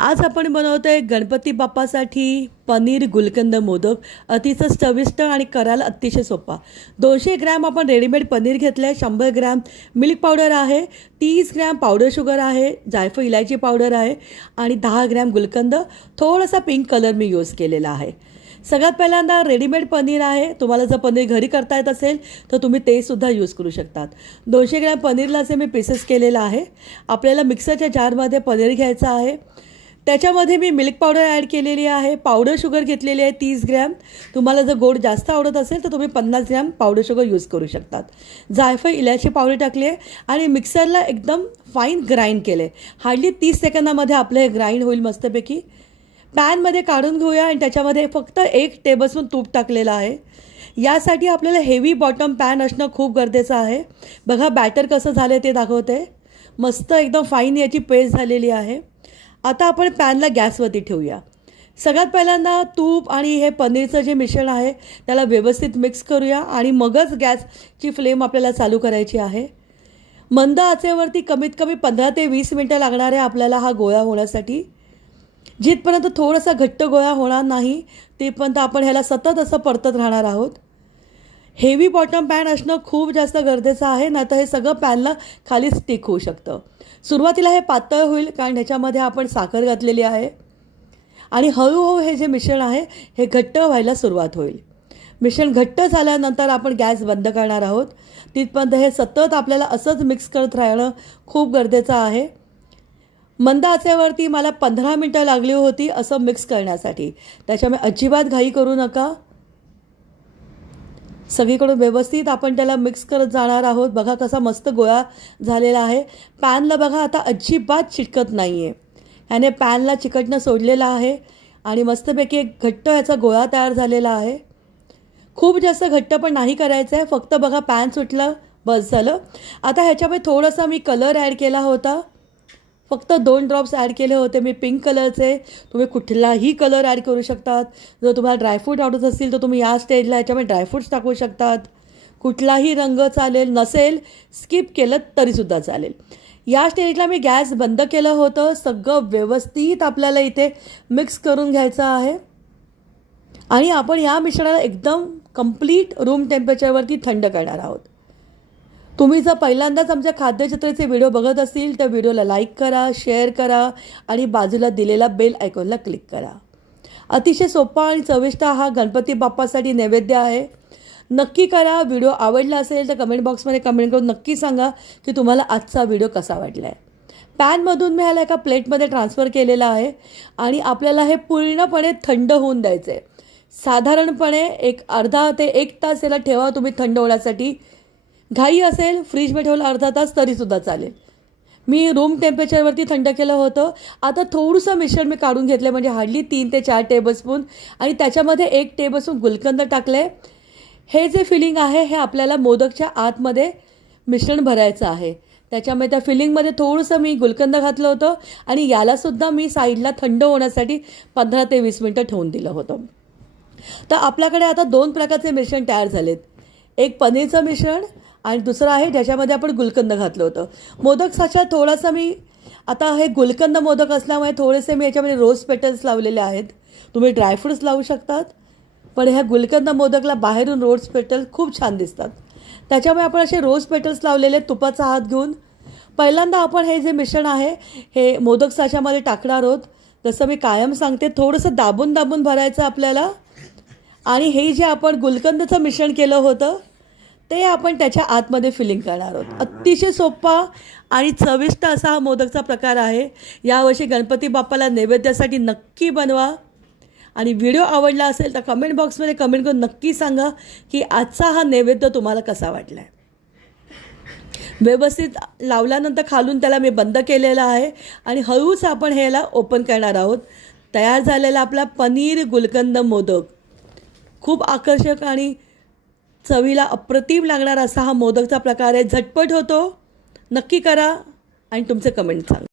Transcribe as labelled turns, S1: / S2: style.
S1: आज आपण बनवतो आहे गणपती बाप्पासाठी पनीर गुलकंद मोदक. अतिशय चविष्ट आणि करायला अतिशय सोपा. दोनशे ग्रॅम आपण रेडीमेड पनीर घेतलं आहे शंभर ग्रॅम मिल्क पावडर आहे तीस ग्रॅम पावडर शुगर आहे जायफळ इलायची पावडर आहे आणि दहा ग्रॅम गुलकंद. थोडासा पिंक कलर मी यूज केलेला आहे. सगळ्यात पहिल्यांदा रेडीमेड पनीर आहे. तुम्हाला जर पनीर घरी करता येत असेल तर तुम्ही ते सुद्धा यूज करू शकतात. दोनशे ग्रॅम पनीरला असे मी पीसेस केलेलं आहे आपल्याला मिक्सरच्या जारमध्ये पनीर घ्यायचं आहे. त्याच्यामध्ये मी मिल्क पावडर ॲड केलेली आहे पावडर शुगर घेतलेली आहे तीस ग्रॅम तुम्हाला जर गोड जास्त आवडत असेल तर तुम्ही पन्नास ग्रॅम पावडर शुगर यूज करू शकतात. जायफळ इलायची पावडर टाकली आहे आणि मिक्सरला एकदम फाईन ग्राइंड केले हार्डली तीस सेकंदामध्ये आपलं हे ग्राइंड होईल मस्तपैकी. पॅनमध्ये काढून घेऊया आणि त्याच्यामध्ये फक्त एक टेबलस्पून तूप टाकलेलं आहे. यासाठी आपल्याला हेवी बॉटम पॅन असणं खूप गरजेचं आहे. बघा बॅटर कसं झालं ते दाखवते. मस्त एकदम फाईन याची पेस्ट झालेली आहे. आता आपण पॅनला गॅसवरती ठेवूया. सगळ्यात पहिल्यांदा तूप आणि हे पनीरचं जे मिश्रण आहे त्याला व्यवस्थित मिक्स करूया आणि मगच गॅसची फ्लेम आपल्याला चालू करायची आहे. मंद आचेवरती कमीत कमी पंधरा ते वीस मिनटं लागणार आहे आपल्याला हा गोळा होण्यासाठी. जिथपर्यंत थोडासा घट्ट गोळा होणार नाही तेपर्यंत आपण ह्याला सतत असं परतत राहणार आहोत. हेवी बॉटम पॅन असणं खूप जास्त गरजेचं आहे नाही तर हे सगळं पॅनला खाली स्टिक होऊ शकतं. सुरुवातीला हे पातळ होईल कारण ह्याच्यामध्ये आपण साखर घातलेली आहे. आणि हळूहळू हे जे मिश्रण आहे हे घट्ट व्हायला सुरुवात होईल. मिश्रण घट्ट झाल्यानंतर आपण गॅस बंद करणार आहोत. तिथपर्यंत हे सतत आपल्याला असंच मिक्स करत राहणं खूप गरजेचं आहे. मंद आचेवरती मला पंधरा मिनटं लागली होती असं मिक्स करण्यासाठी. त्याच्यामुळे अजिबात घाई करू नका. सगळीकडून व्यवस्थित आपण त्याला मिक्स करत जाणार आहोत. बघा कसा मस्त गोळा झालेला आहे. पॅनला बघा आता अजिबात चिटकत नाही आहे ह्याने पॅनला चिकटणं सोडलेलं आहे आणि मस्तपैकी एक घट्ट ह्याचा गोळा तयार झालेला आहे. खूप जास्त घट्ट पण नाही करायचं आहे फक्त बघा पॅन सुटलं बस झालं. आता ह्याच्यामध्ये थोडासा मी कलर ॲड केला होता. फक्त दोन ड्रॉप्स ॲड केले होते. मी पिंक कलरचे तुम्ही कुठलाही कलर ॲड करू शकतात. जर तुम्हाला ड्रायफ्रूट आवडत असतील तर तुम्ही या स्टेजला याच्यामध्ये ड्रायफ्रूट्स टाकू शकतात. कुठलाही रंग चालेल नसेल स्किप केलं तरीसुद्धा चालेल. या स्टेजला मी गॅस बंद केलं होतं. सगळं व्यवस्थित आपल्याला इथे मिक्स करून घ्यायचं आहे. आणि आपण या मिश्रणाला एकदम कंप्लीट रूम टेम्परेचरवरती थंड करणार आहोत. तुम्ही जर पहिल्यांदाच आमच्या खाद्यचित्राचे व्हिडिओ बघत असतील तर व्हिडिओला लाईक करा शेअर करा आणि बाजूला दिलेला बेल आयकॉनला क्लिक करा. अतिशय सोपा आणि चविष्ट हा गणपती बाप्पासाठी नैवेद्य आहे. नक्की करा व्हिडिओ आवडला असेल तर कमेंट बॉक्समध्ये कमेंट करून नक्की सांगा की तुम्हाला आजचा व्हिडिओ कसा वाटला आहे पॅनमधून मी ह्याला एका प्लेटमध्ये ट्रान्सफर केलेला आहे आणि आपल्याला हे पूर्णपणे थंड होऊन द्यायचं आहे साधारणपणे एक अर्धा ते एक तास याला ठेवा तुम्ही थंड होण्यासाठी. घाई असेल फ्रीजमध्ये ठेवलं अर्धा तास तरीसुद्धा चालेल. मी रूम टेम्परेचरवरती थंड केलं होतं. आता थोडंसं मिश्रण मी काढून घेतलं म्हणजे हार्डली तीन ते चार टेबलस्पून आणि त्याच्यामध्ये एक टेबलस्पून गुलकंद टाकले हे जे फिलिंग आहे हे आपल्याला मोदकच्या आतमध्ये मिश्रण भरायचं आहे. त्याच्यामुळे त्या फिलिंगमध्ये थोडंसं मी गुलकंद घातलं होतं. आणि यालासुद्धा मी साईडला थंड होण्यासाठी पंधरा ते वीस मिनटं ठेवून दिलं होतं. तर आपल्याकडे आता दोन प्रकारचे मिश्रण तयार झालेत. एक पनीरचं मिश्रण आणि दुसरं आहे ज्याच्यामध्ये आपण गुलकंद घातलं होतं. मोदक साचा थोडासा मी आता हे गुलकंद मोदक असल्यामुळे थोडेसे मी याच्यामध्ये रोज पेटल्स लावलेले आहेत. तुम्ही ड्रायफ्रूट्स लावू शकतात पण ह्या गुलकंद मोदकला बाहेरून रोज पेटल खूप छान दिसतात. त्याच्यामुळे आपण असे रोज पेटल्स लावलेले तुपाचा हात घेऊन. पहिल्यांदा आपण हे जे मिश्रण आहे हे मोदक साच्यामध्ये टाकणार आहोत. जसं मी कायम सांगते थोडंसं दाबून दाबून भरायचं आपल्याला. आणि हे जे आपण गुलकंदचं मिश्रण केलं होतं ते आपण त्याच्या आतमध्ये फिलिंग करणार आहोत. अतिशय सोपा आणि चविष्ट असा हा मोदकचा प्रकार आहे. यावर्षी गणपती बाप्पाला नैवेद्यासाठी नक्की बनवा. आणि व्हिडिओ आवडला असेल तर कमेंट बॉक्समध्ये कमेंट करून नक्की सांगा की आजचा हा नैवेद्य तुम्हाला कसा वाटला आहे व्यवस्थित लावल्यानंतर खालून त्याला मी बंद केलेलं आहे. आणि हळूच आपण ह्याला ओपन करणार आहोत. तयार झालेला आपला पनीर गुलकंद मोदक. खूप आकर्षक आणि चवीला अप्रतिम लागणार असा हा मोदकचा प्रकार आहे. झटपट होतो. नक्की करा आणि तुमचे कमेंट सांगा.